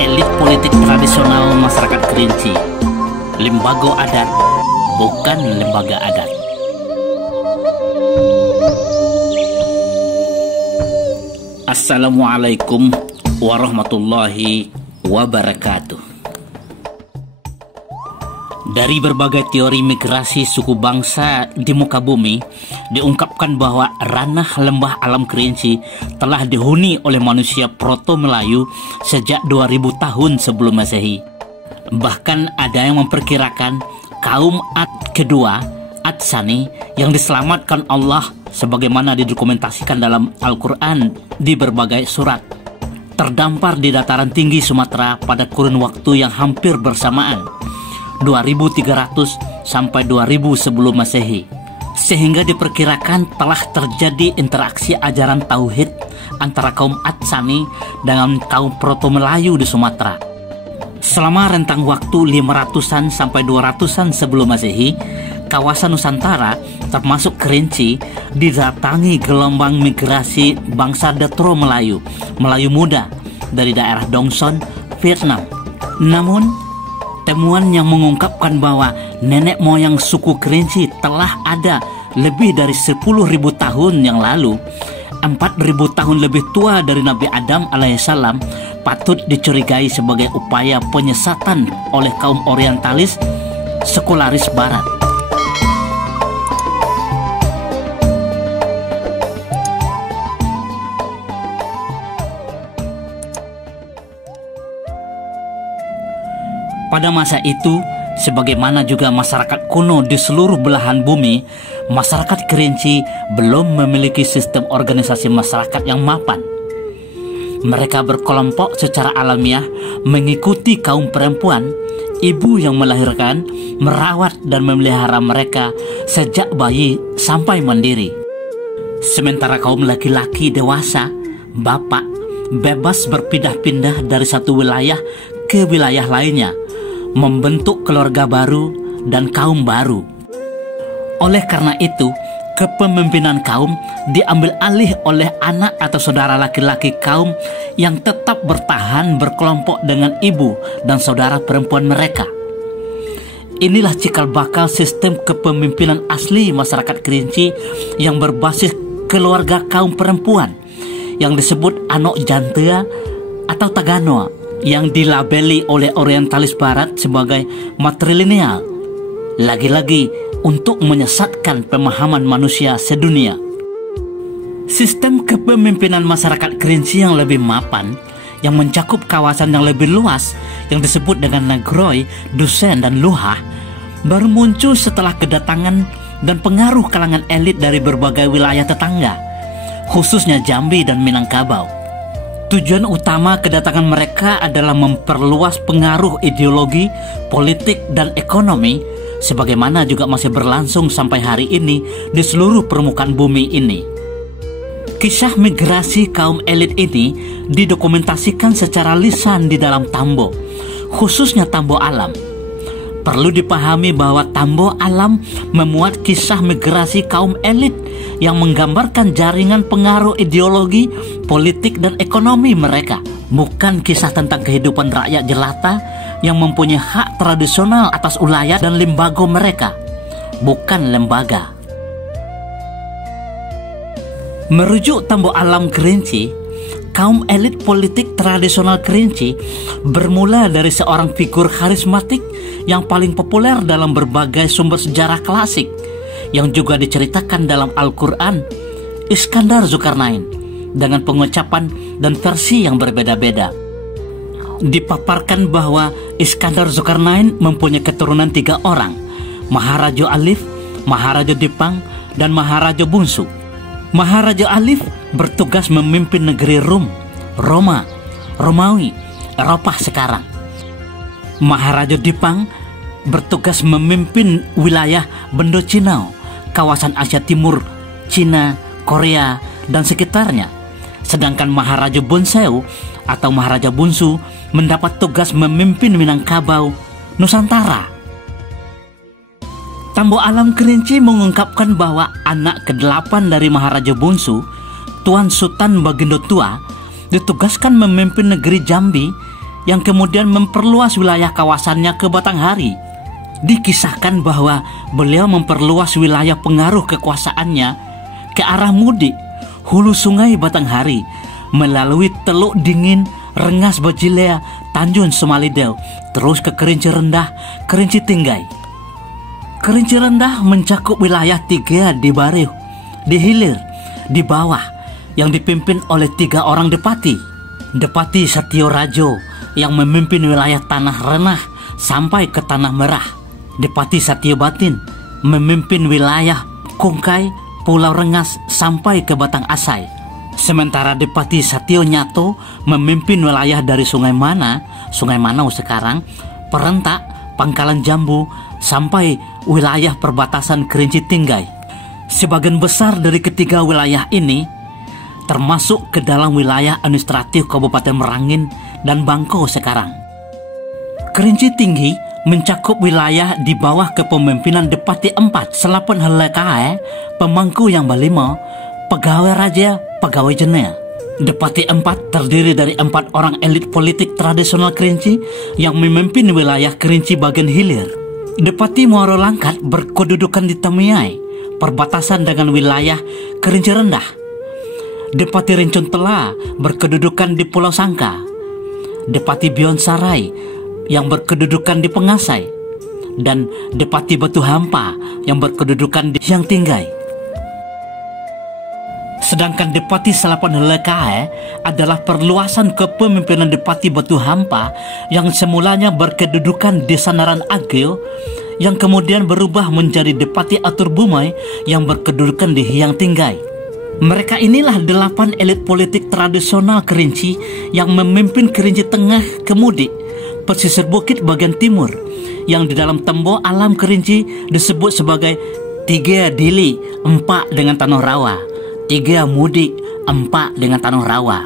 Elit politik tradisional masyarakat Kerinci, lembaga adat bukan lembaga adat. Assalamualaikum warahmatullahi wabarakatuh. Dari berbagai teori migrasi suku bangsa di muka bumi, diungkapkan bahwa ranah lembah alam Kerinci telah dihuni oleh manusia Proto-Melayu sejak 2000 tahun sebelum Masehi. Bahkan ada yang memperkirakan kaum Ad kedua, Ad Sani, yang diselamatkan Allah sebagaimana didokumentasikan dalam Al-Quran di berbagai surat, terdampar di dataran tinggi Sumatera pada kurun waktu yang hampir bersamaan, 2300 sampai 2000 sebelum Masehi, sehingga diperkirakan telah terjadi interaksi ajaran tauhid antara kaum Atsani dengan kaum Proto-Melayu di Sumatera. Selama rentang waktu 500-an sampai 200-an sebelum Masehi, kawasan Nusantara termasuk Kerinci didatangi gelombang migrasi bangsa Detro Melayu, Melayu muda dari daerah Dongson, Vietnam. Namun temuan yang mengungkapkan bahwa nenek moyang suku Kerinci telah ada lebih dari 10.000 tahun yang lalu, 4.000 tahun lebih tua dari Nabi Adam alaihissalam, patut dicurigai sebagai upaya penyesatan oleh kaum orientalis sekularis barat. Pada masa itu, sebagaimana juga masyarakat kuno di seluruh belahan bumi, masyarakat Kerinci belum memiliki sistem organisasi masyarakat yang mapan. Mereka berkelompok secara alamiah mengikuti kaum perempuan, ibu yang melahirkan, merawat dan memelihara mereka sejak bayi sampai mandiri. Sementara kaum laki-laki dewasa, bapak, bebas berpindah-pindah dari satu wilayah ke wilayah lainnya, membentuk keluarga baru dan kaum baru. Oleh karena itu, kepemimpinan kaum diambil alih oleh anak atau saudara laki-laki kaum yang tetap bertahan berkelompok dengan ibu dan saudara perempuan mereka. Inilah cikal bakal sistem kepemimpinan asli masyarakat Kerinci yang berbasis keluarga kaum perempuan yang disebut Anok Jantea atau Taganoa, yang dilabeli oleh orientalis barat sebagai matrilineal, lagi-lagi untuk menyesatkan pemahaman manusia sedunia. Sistem kepemimpinan masyarakat Kerinci yang lebih mapan, yang mencakup kawasan yang lebih luas, yang disebut dengan Nagroi, Dusen, dan Luhah, baru muncul setelah kedatangan dan pengaruh kalangan elit dari berbagai wilayah tetangga, khususnya Jambi dan Minangkabau. Tujuan utama kedatangan mereka adalah memperluas pengaruh ideologi, politik, dan ekonomi, sebagaimana juga masih berlangsung sampai hari ini di seluruh permukaan bumi ini. Kisah migrasi kaum elit ini didokumentasikan secara lisan di dalam Tambo, khususnya Tambo Alam. Perlu dipahami bahwa Tambo Alam memuat kisah migrasi kaum elit yang menggambarkan jaringan pengaruh ideologi, politik, dan ekonomi mereka. Bukan kisah tentang kehidupan rakyat jelata yang mempunyai hak tradisional atas ulayat dan lembaga mereka. Bukan lembaga. Merujuk Tambo Alam Kerinci, kaum elit politik tradisional Kerinci bermula dari seorang figur karismatik yang paling populer dalam berbagai sumber sejarah klasik, yang juga diceritakan dalam Al-Quran, Iskandar Zulkarnain, dengan pengucapan dan versi yang berbeda-beda. Dipaparkan bahwa Iskandar Zulkarnain mempunyai keturunan 3 orang, Maharaja Alif, Maharaja Dipang, dan Maharaja Bungsu. Maharaja Alif bertugas memimpin negeri Rum, Roma, Romawi, Eropah sekarang. Maharaja Dipang bertugas memimpin wilayah Bendo Cinau, kawasan Asia Timur, Cina, Korea, dan sekitarnya. Sedangkan Maharaja Bonseu atau Maharaja Bunsu mendapat tugas memimpin Minangkabau, Nusantara. Tambo Alam Kerinci mengungkapkan bahwa anak ke-8 dari Maharaja Bunsu, Tuan Sultan Bagindo Tua, ditugaskan memimpin negeri Jambi yang kemudian memperluas wilayah kawasannya ke Batanghari. Dikisahkan bahwa beliau memperluas wilayah pengaruh kekuasaannya ke arah mudik hulu sungai Batanghari melalui Teluk Dingin, Rengas Bajilea, Tanjung Semalideu, terus ke Kerinci Rendah, Kerinci Tinggai. Kerinci Rendah mencakup wilayah 3 di Bariu, di hilir, di bawah, yang dipimpin oleh 3 orang Depati. Depati Satyo Rajo yang memimpin wilayah Tanah Renah sampai ke Tanah Merah. Depati Satyo Batin memimpin wilayah Kungkai, Pulau Rengas sampai ke Batang Asai. Sementara Depati Satyo Nyato memimpin wilayah dari Sungai Manau sekarang, Perentak, Pangkalan Jambu sampai wilayah perbatasan Kerinci Tinggai. Sebagian besar dari ketiga wilayah ini termasuk ke dalam wilayah administratif Kabupaten Merangin dan Bangko sekarang. Kerinci Tinggi mencakup wilayah di bawah kepemimpinan Depati 4 Selapan Helekae, pemangku yang berlima, pegawai raja, pegawai jenea. Depati 4 terdiri dari 4 orang elit politik tradisional Kerinci yang memimpin wilayah Kerinci bagian hilir. Depati Muaro Langkat berkedudukan di Tamiai, perbatasan dengan wilayah Kerinci Rendah. Depati Rincun Tela berkedudukan di Pulau Sangka. Depati Bionsarai yang berkedudukan di Pengasai, dan Depati Batu Hampa yang berkedudukan di Hyang Tinggai. Sedangkan Depati Selapan Helekae adalah perluasan kepemimpinan Depati Batu Hampa yang semulanya berkedudukan di Sanaran Ageo, yang kemudian berubah menjadi Depati Atur Bumai yang berkedudukan di Hyang Tinggai. Mereka inilah 8 elit politik tradisional Kerinci yang memimpin Kerinci Tengah ke Mudik, pesisir bukit bagian timur, yang di dalam tembok alam Kerinci disebut sebagai 3 Dili, 4 dengan Tanah Rawa, 3 Mudik, 4 dengan Tanah Rawa.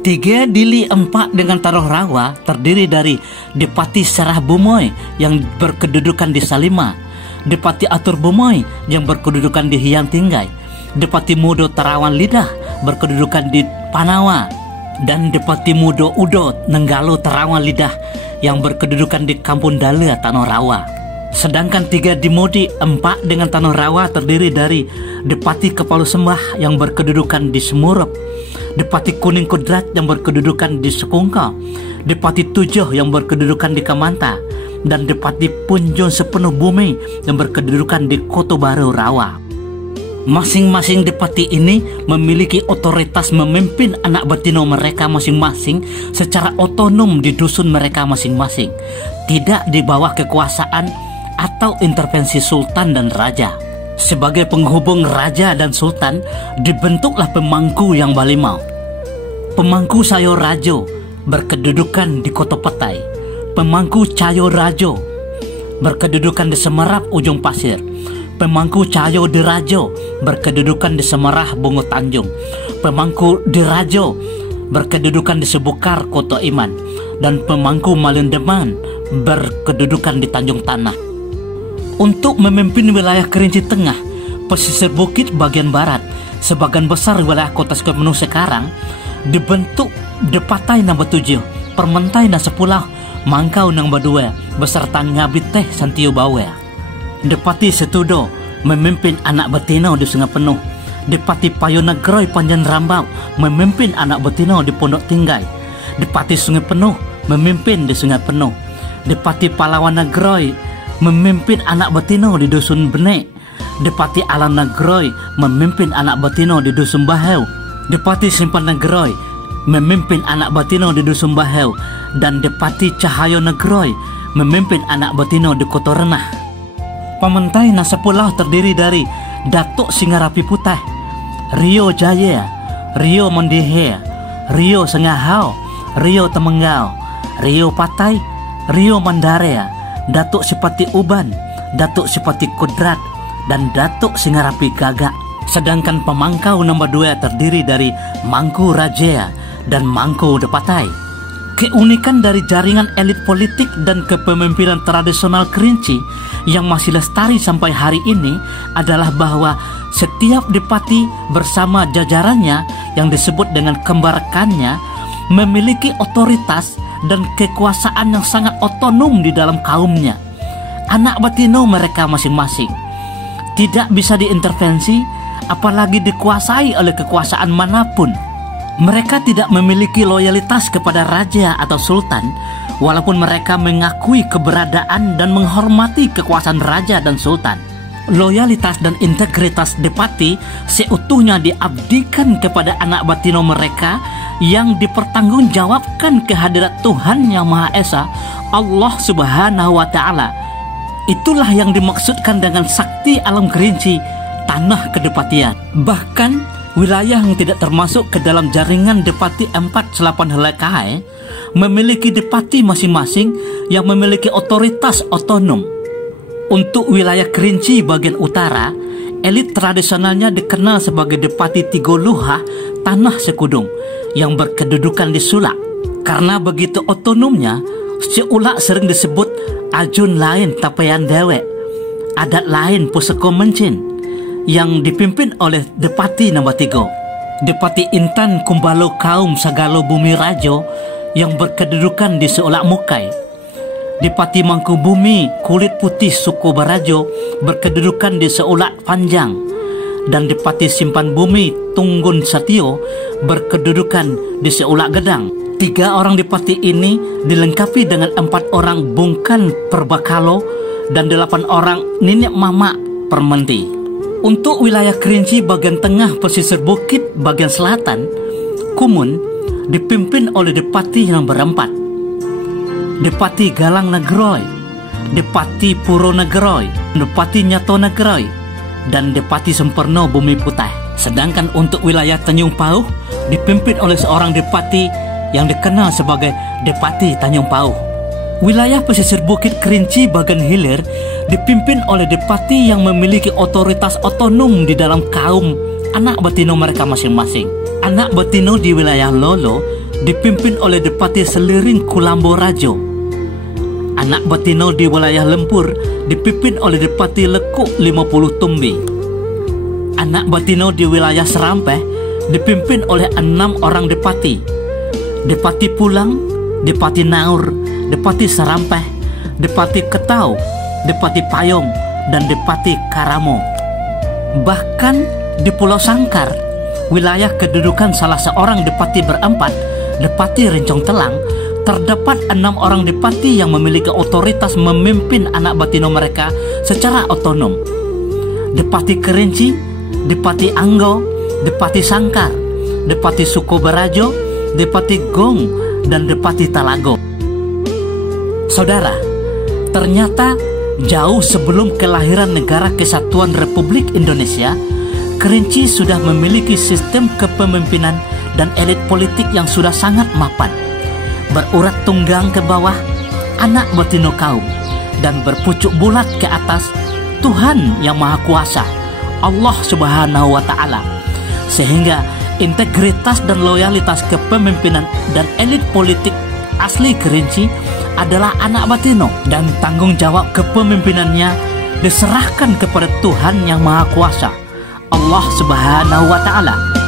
3 Dili 4 dengan Tanah Rawa terdiri dari Depati Serah Bumoy yang berkedudukan di Salima, Depati Atur Bumoy yang berkedudukan di Hyang Tinggai, Depati Mudo Terawan Lidah berkedudukan di Panawa, dan Depati Mudo Udo Nenggalo Terawan Lidah yang berkedudukan di Kampung Dalia Tanah Rawa. Sedangkan 3 di Mudik 4 dengan Tanah Rawa terdiri dari Depati Kepalu Sembah yang berkedudukan di Semurup, Depati Kuning Kudrat yang berkedudukan di Sekungka, Depati Tujuh yang berkedudukan di Kamanta, dan Depati Punjung Sepenuh Bumi yang berkedudukan di Koto Baru Rawa. Masing-masing depati ini memiliki otoritas memimpin anak betina mereka masing-masing secara otonom di dusun mereka masing-masing, tidak di bawah kekuasaan atau intervensi sultan dan raja. Sebagai penghubung raja dan sultan, dibentuklah pemangku yang balimau. Pemangku Sayo Rajo berkedudukan di Koto Petai, pemangku Cayo Rajo berkedudukan di Semerap Ujung Pasir, pemangku Cayo Dirajo berkedudukan di Semerah Bungo Tanjung, pemangku Dirajo berkedudukan di Sebukar Koto Iman, dan pemangku Malindeman berkedudukan di Tanjung Tanah. Untuk memimpin wilayah Kerinci Tengah, pesisir bukit bagian barat, sebagian besar wilayah Kota Sukabumi sekarang, dibentuk Depatai Namba 7, Permentai na 10, Mangkau Namba 2 beserta Ngabit Teh Santio Bawe. Depati Setudo memimpin anak betina di Sungai Penuh. Depati Payonagroy Panjan Rambau memimpin anak betina di Pondok Tinggai. Depati Sungai Penuh memimpin di Sungai Penuh. Depati Palawan Nagroy memimpin anak betina di Dusun Benek. Depati Alam Nagroy memimpin anak betina di Dusun Baheu. Depati Simpan Nagroy memimpin anak betina di Dusun Baheu, dan Depati Cahayo Nagroy memimpin anak betina di Koto Renah. Pementai Nasa Pulau terdiri dari Datuk Singarapi Putih, Rio Jaya, Rio Mondehe, Rio Sengahau, Rio Temenggau, Rio Patai, Rio Mandarea, Datuk Sipati Uban, Datuk Sipati Kudrat, dan Datuk Singarapi Gagak. Sedangkan pemangkau nomor 2 terdiri dari Mangku Raja dan Mangku Depatai. Keunikan dari jaringan elit politik dan kepemimpinan tradisional Kerinci yang masih lestari sampai hari ini adalah bahwa setiap depati bersama jajarannya yang disebut dengan kembar rekannya memiliki otoritas dan kekuasaan yang sangat otonom di dalam kaumnya. Anak batino mereka masing-masing tidak bisa diintervensi, apalagi dikuasai oleh kekuasaan manapun. Mereka tidak memiliki loyalitas kepada raja atau sultan, walaupun mereka mengakui keberadaan dan menghormati kekuasaan raja dan sultan. Loyalitas dan integritas Depati seutuhnya diabdikan kepada anak batino mereka yang dipertanggungjawabkan kehadirat Tuhan Yang Maha Esa, Allah Subhanahu wa Ta'ala. Itulah yang dimaksudkan dengan sakti alam Kerinci, tanah kedepatian. Bahkan wilayah yang tidak termasuk ke dalam jaringan Depati 48 Helaikai memiliki depati masing-masing yang memiliki otoritas otonom. Untuk wilayah Kerinci bagian utara, elit tradisionalnya dikenal sebagai Depati Tigoluha Tanah Sekudung yang berkedudukan di Sulak. Karena begitu otonomnya, si Ulak sering disebut ajun lain tapayan dewek, adat lain puseko mencin, yang dipimpin oleh Depati nomor 3, Depati Intan Kumbalo Kaum Sagalo Bumi Rajo yang berkedudukan di Seulak Mukai. Depati Mangkubumi Kulit Putih Suku Barajo berkedudukan di Seulak Panjang, dan Depati Simpan Bumi Tunggun Satio berkedudukan di Seulak Gedang. 3 orang depati ini dilengkapi dengan 4 orang Bungkan Perbakalo dan 8 orang Nenek Mama Permenti. Untuk wilayah Kerinci bagian tengah pesisir bukit bagian selatan, Kumun dipimpin oleh Depati yang berempat, Depati Galang Negroy, Depati Puro Negroy, Depati Nyato Negroy, dan Depati Semperno Bumi Putih. Sedangkan untuk wilayah Tanjung Pauh dipimpin oleh seorang Depati yang dikenal sebagai Depati Tanjung Pauh. Wilayah pesisir bukit Kerinci bagian hilir dipimpin oleh Depati yang memiliki otoritas otonom di dalam kaum anak batino mereka masing-masing. Anak batino di wilayah Lolo dipimpin oleh Depati Seliring Kulambo Rajo. Anak batino di wilayah Lempur dipimpin oleh Depati Lekuk 50 Tumbi. Anak batino di wilayah Serampeh dipimpin oleh 6 orang depati, Depati Pulang, Depati Naur, Depati Serampeh, Depati Ketau, Depati Payong, dan Depati Karamo. Bahkan di Pulau Sangkar, wilayah kedudukan salah seorang depati berempat, Depati Rencong Telang, terdapat 6 orang depati yang memiliki otoritas memimpin anak batino mereka secara otonom. Depati Kerinci, Depati Anggo, Depati Sangkar, Depati Suko Barajo, Depati Gong, dan Depati Talago. Saudara, ternyata jauh sebelum kelahiran Negara Kesatuan Republik Indonesia, Kerinci sudah memiliki sistem kepemimpinan dan elit politik yang sudah sangat mapan, berurat tunggang ke bawah, anak batino kaum, dan berpucuk bulat ke atas, Tuhan Yang Maha Kuasa, Allah Subhanahu wa Ta'ala. Sehingga integritas dan loyalitas kepemimpinan dan elit politik asli Kerinci adalah anak batino, dan tanggung jawab kepemimpinannya diserahkan kepada Tuhan Yang Maha Kuasa, Allah Subhanahu wa Ta'ala.